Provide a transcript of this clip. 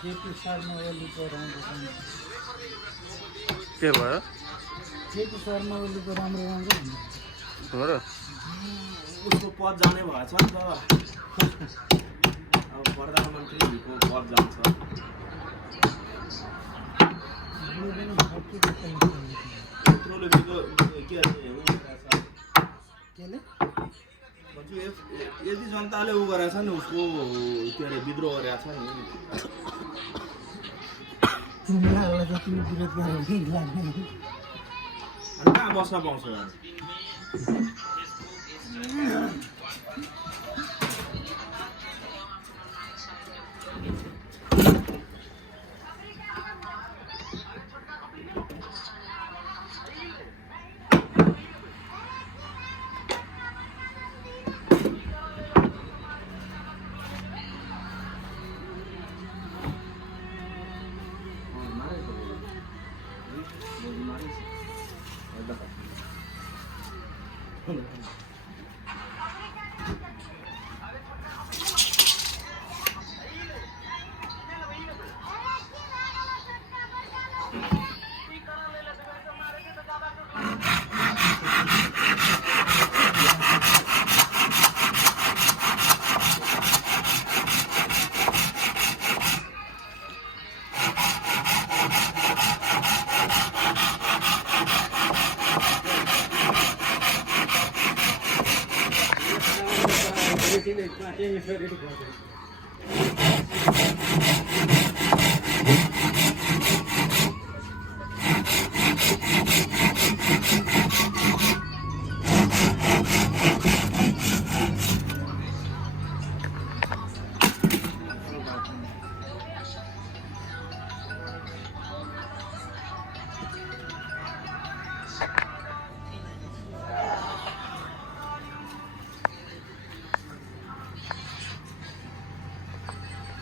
खेती शर्मा ओली को राम्रो राम्रो के भयो खेती शर्मा ओली को राम्रो राम्रो हो र उसको पद जाने भएछ नि त अब प्रधानमन्त्रीको पद जान्छ यत्रोले के केले यदि जनताले उ गरेछ नि उसको के अरे विद्रोह गरेछ नि तिमीलाई जति विरोध गरेर लाग्दैन अनि कहाँ बस्न पाउँछ